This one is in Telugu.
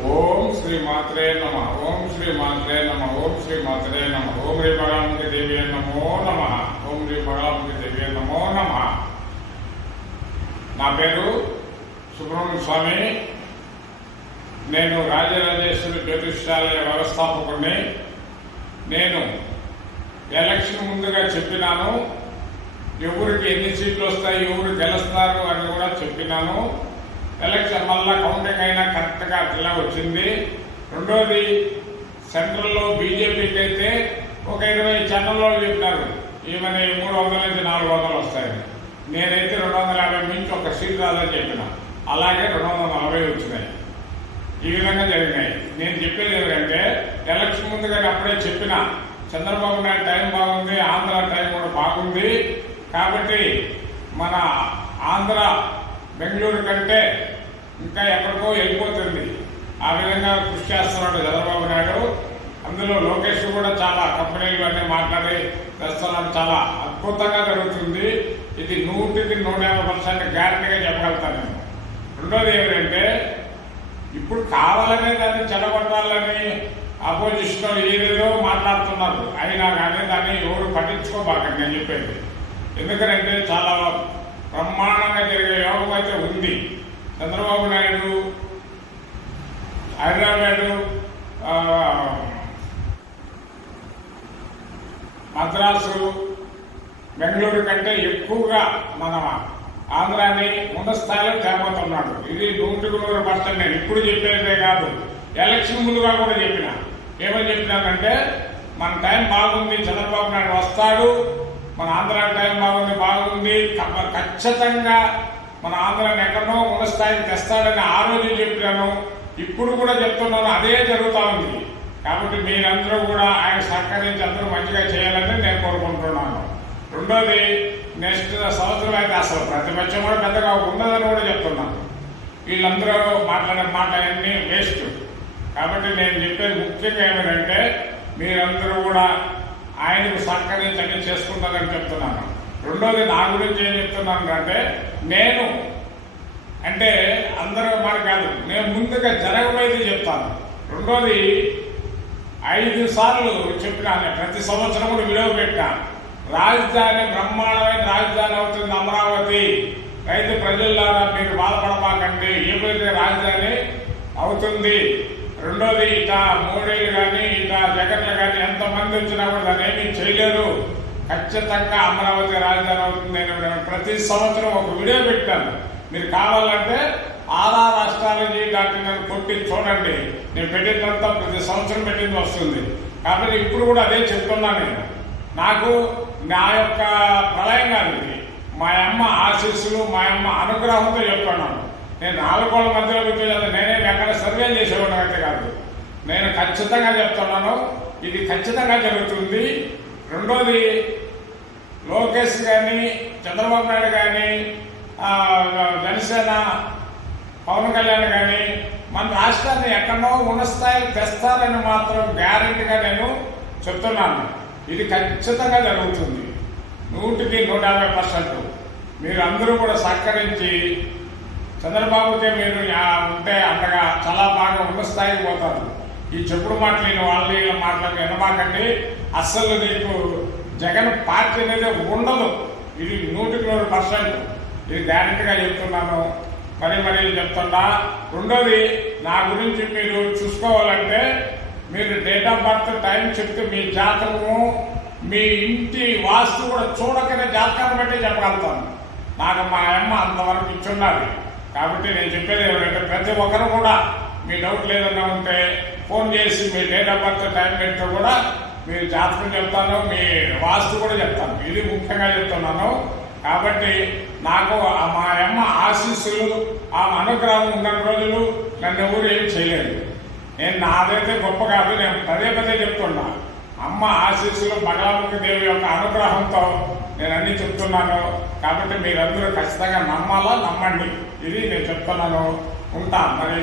ఓం శ్రీ మాత్రే నమ. ఓం శ్రీ మాత్రే నమ. ఓం శ్రీ మాత్రే నమ. ఓం శ్రీ బగలాముఖి దేవి నమో నమ. ఓం శ్రీ బగలాముఖి దేవి నమో నమ. నా పేరు సుబ్రహ్మణ్య స్వామి. నేను రాజరాజేశ్వరి జ్యోతిష్యాలయ వ్యవస్థాపకుడిని. నేను ఎలక్షన్ ముందుగా చెప్పినాను, ఎవరికి ఎన్ని సీట్లు వస్తాయి, ఎవరు గెలుస్తారు అని కూడా చెప్పినాను. ఎలక్షన్ మళ్ళా కౌంటింగ్ అయినా కరెక్ట్గా అట్లా వచ్చింది. రెండోది, సెంట్రల్లో బీజేపీకి అయితే ఒక 20 ఛానల్లో చెప్పినారు ఈమెని 300 నుంచి 400 వస్తాయని. నేనైతే 250 మించి ఒక సీట్ రాదని చెప్పిన. అలాగే 240 వచ్చినాయి. ఈ విధంగా జరిగినాయి. నేను చెప్పేది ఏమిటంటే, ఎలక్షన్ ముందుగానే అప్పుడే చెప్పిన, చంద్రబాబు నాయుడు టైం బాగుంది, ఆంధ్ర టైం కూడా బాగుంది, కాబట్టి మన ఆంధ్ర బెంగళూరు కంటే ఇంకా ఎక్కడికో వెళ్ళిపోతుంది. ఆ విధంగా కృషి చేస్తున్నాడు చంద్రబాబు నాయుడు. అందులో లోకేష్ కూడా చాలా కంపెనీలు అన్నీ మాట్లాడి తెస్తున్నాడు. చాలా అద్భుతంగా జరుగుతుంది. ఇది 100కి 150% గ్యారంటీగా చెప్పగలుగుతాను నేను. రెండోది ఏమిటంటే, ఇప్పుడు కావాలనే దాన్ని చెడగొట్టాలని అపోజిషన్ ఏదేదో మాట్లాడుతున్నారు. అయినా కానీ దాన్ని ఎవరు పట్టించుకోబాకండి నేను చెప్పేది. ఎందుకంటే చాలా బ్రహ్మాండంగా జరిగే యోగం అయితే ఉంది. చంద్రబాబు నాయుడు హైదరాబాదు, మద్రాసు, బెంగళూరు కంటే ఎక్కువగా మన ఆంధ్రాని ముందు స్థాయిలో తేబోతున్నాడు. ఇది 100% నేను ఇప్పుడు చెప్పేదే కాదు, ఎలక్షన్ ముందుగా కూడా చెప్పిన. ఏమని చెప్పినానంటే, మన టైం బాగుంది, చంద్రబాబు నాయుడు వస్తాడు, మన ఆంధ్ర టైం బాగుంది, ఖచ్చితంగా మన ఆంధ్రాని ఎక్కడో ఉన్న స్థాయికి తెస్తాడని ఆ రోజు చెప్పాను. ఇప్పుడు కూడా చెప్తున్నాను, అదే జరుగుతూ ఉంది. కాబట్టి మీరందరూ కూడా ఆయన సహకరించి అందరూ మంచిగా చేయాలని నేను కోరుకుంటున్నాను. రెండోది, నెక్స్ట్ సంవత్సరం అయితే అసలు ప్రతిపక్షం కూడా పెద్దగా ఉండదని కూడా చెప్తున్నాను. వీళ్ళందరూ మాట్లాడే మాట అన్నీ వేస్ట్. కాబట్టి నేను చెప్పేది ముఖ్యంగా ఏమిటంటే, మీరందరూ కూడా ఆయనకు సహకరించి అన్ని చేసుకుంటారని చెప్తున్నాను. రెండోది, నా గురించి ఏం చెప్తున్నాను అంటే, నేను అంటే అందరూ మాట కాదు, నేను ముందుగా జరగబోయేది చెప్తాను. రెండోది, 5 సార్లు చెప్పినాను, ప్రతి సంవత్సరం కూడా వీడియో పెట్టా. రాజధాని బ్రహ్మాండమైన రాజధాని అవుతుంది అమరావతి. రైతు ప్రజలారా మీరు బాధపడమాకండి, ఏమైతే రాజధాని అవుతుంది. రెండోది, ఇట మోడీలు కానీ ఇట జగన్లు కానీ ఎంతమంది వచ్చినా కూడా దాన్ని ఏమీ చేయలేరు. ఖచ్చితంగా అమరావతి రాజధాని అవుతుంది. నేను ప్రతి సంవత్సరం ఒక వీడియో పెట్టాను. మీరు కావాలంటే ఆధార్ ఆస్ట్రాలజీ డాక్టర్ కొట్టి చూడండి. నేను పెట్టినంత ప్రతి సంవత్సరం పెట్టింది వస్తుంది. కాబట్టి ఇప్పుడు కూడా అదే చెప్తున్నాను. నేను నాకు నా యొక్క ప్రళయం కాదు, మా అమ్మ ఆశీస్సులు, మా అమ్మ అనుగ్రహంతో చెప్తున్నాను. నేను 4 కోళ్ళ మధ్యలో కూర్చోలేదు, నేనే ఎక్కడ సర్వే చేసేవాడు అయితే కాదు. నేను ఖచ్చితంగా చెప్తున్నాను, ఇది ఖచ్చితంగా జరుగుతుంది. రెండోది, లోకేష్ కానీ చంద్రబాబు నాయుడు కానీ జనసేన పవన్ కళ్యాణ్ కానీ మన రాష్ట్రాన్ని ఎక్కడో ఉన్న స్థాయికి తెస్తారని మాత్రం గ్యారెంటీగా నేను చెప్తున్నాను. ఇది ఖచ్చితంగా జరుగుతుంది 100కి 150%. మీరు అందరూ కూడా సహకరించి చంద్రబాబుకే మీరు ఉంటే అంతగా చాలా బాగా ఉన్న స్థాయికి పోతారు. ఈ చెప్పుడు మాటలు వాళ్ళ మాటలకు వినమాకండి. అస్సలు నీకు జగన్ పార్టీ అనేది ఉండదు. ఇది 100కి 100%. ఇది గ్యారెంటీగా చెప్తున్నాను, మరీ చెప్తున్నా. రెండోది, నా గురించి మీరు చూసుకోవాలంటే, మీరు డేట్ ఆఫ్ బర్త్ టైం చెప్తే మీ జాతకము, మీ ఇంటి వాస్తు కూడా చూడకనే జాతకాన్ని బట్టి చెప్పగలుగుతాను. నాకు మా అమ్మ అంతవరకు ఇచ్చున్నది. కాబట్టి నేను చెప్పేది ఏమిటంటే, ప్రతి ఒక్కరు కూడా మీ డౌట్ లేదన్నా ఉంటే ఫోన్ చేసి మీ డేట్ ఆఫ్ బర్త్ టైం ఏంటో కూడా మీరు జాతకం చెప్తాను, మీ వాస్తు కూడా చెప్తాను. ఇది ముఖ్యంగా చెప్తున్నాను. కాబట్టి నాకు మా అమ్మ ఆశీస్సులు, ఆమె అనుగ్రహం ఉన్న రోజులు నన్ను ఎవరు ఏం చేయలేదు. నేను నాదైతే గొప్ప కాదు, నేను పదే చెప్తున్నా. అమ్మ ఆశీస్సులు, బగలాముఖి దేవి యొక్క అనుగ్రహంతో నేను అన్ని చెప్తున్నాను. కాబట్టి మీరందరూ ఖచ్చితంగా నమ్మాలా, నమ్మండి. ఇది నేను చెప్తున్నాను. ఉంటా మరి.